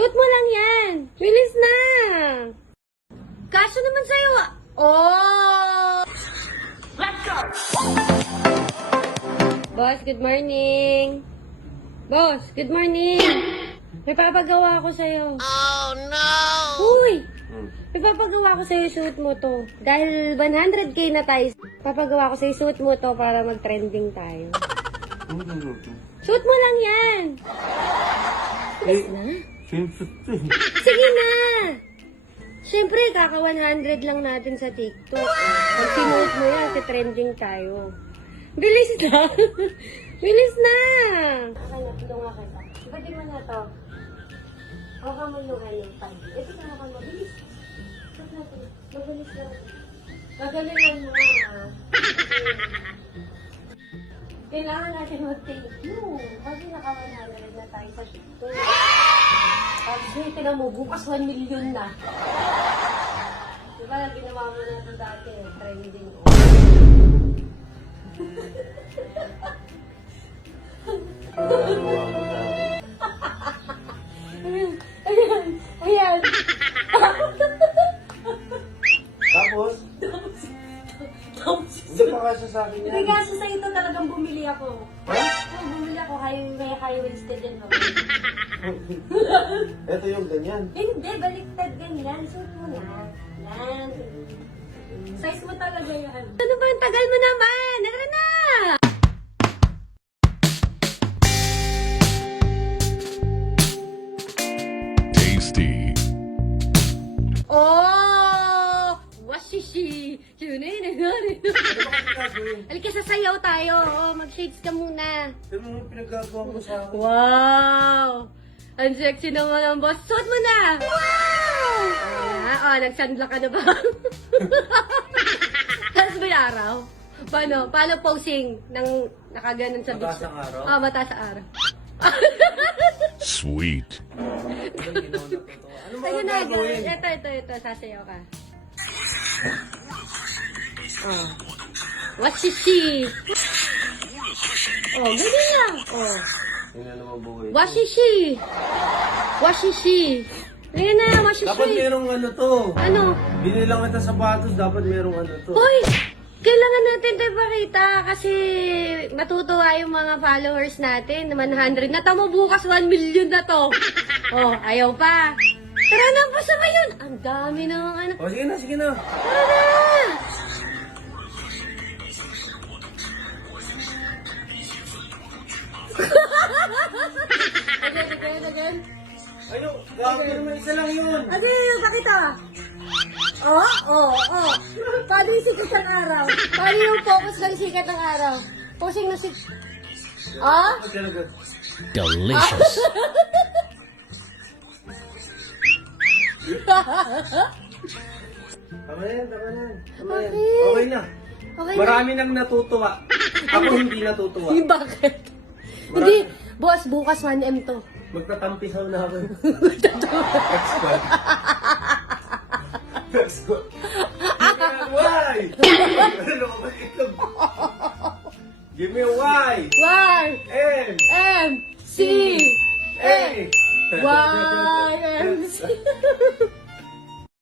Suot mo lang yan. Bilis na. Kaso naman sa'yo. Oh! Let's go! Boss, good morning. Boss, good morning. May papagawa ko sa'yo. Oh, no! Uy! May papagawa ko sa'yo, suot mo to. Dahil 100k na tayo, papagawa ko sa'yo, suot mo to para mag-trending tayo. Suot mo lang yan. Bilis na. Sige na! Siyempre, kaka 100 lang natin sa TikTok. Pag sinuot mo yan, trending tayo. Bilis na! Bilis na! Tulungan kita. Iba't mo na to. Baka mo yung pag. Ito ka naman, mabilis. Mabilis lang. Magalingan mo nga. Kailangan natin mag-take you. Kasi naka-100 na tayo sa TikTok. Kasi tinan mo, bukas 1 million na. Diba, ginawa mo na ito dati, trending. Ayan, ayan. Tapos? Hindi pa kasi sa akin yan. Hindi kasi sa ito talagang bumili ako. Ha? Oo, bumili ako, may high-waisted yan. Ito yung ganyan. Hindi, baliktad ganyan. Suot mo na. Yan. Size mo talaga yan. Ano ba? Ang tagal mo naman! Tara na! Tasty. Oh! Washishi! Yun eh, nangyari. Ano ba kasi gagawin? Halika, sasayaw tayo. Oh, mag-shades ka muna. Pero mo pinagagawa mo sa akin. Wow! Ang sexy naman ang boss. Suot mo na! Wow! Oh, nag-sunblock ka na ba? Tapos ba yung araw? Paano? Paano posing ng nakaganon sa Mataas beach? ang araw? Oh, mataas ang araw. Sweet. Ano ba Ayun ang na, gagawin? ito. Sasayaw ka. Oh. Washishi! Oh, ganyan lang. Oh. Yun na naman buhay. Washishi! Washishi! Ayan na, washishi! Dapat merong ano to. Ano? Binilang kita sapatos, dapat merong ano to. Hoy! Kailangan natin ito ipakita kasi matutuwa yung mga followers natin. 100 na tamo, bukas 1 million na to. Oh, ayaw pa. Tara na, basta ba yun? Ang dami naman ano. O sige na, sige na. Tara na! Again. Ayun, gagawin naman isa lang yun. Ano yung pakita? Oh. Paano yung sikat ng araw? Paano yung focus ng sikat ng araw? Posing na Ah? Talaga. Delicious. Tama na yan. Okay. Okay na. Okay Marami nang natutuwa. Ako hindi natutuwa. na. Bakit? Hindi. Boss, bukas 1M to. Magtatampisaw na ako. Next one. Next one. Why? Ano ka ba itlog? Give me a Y. Y, N. M, C, A. Y, M, C.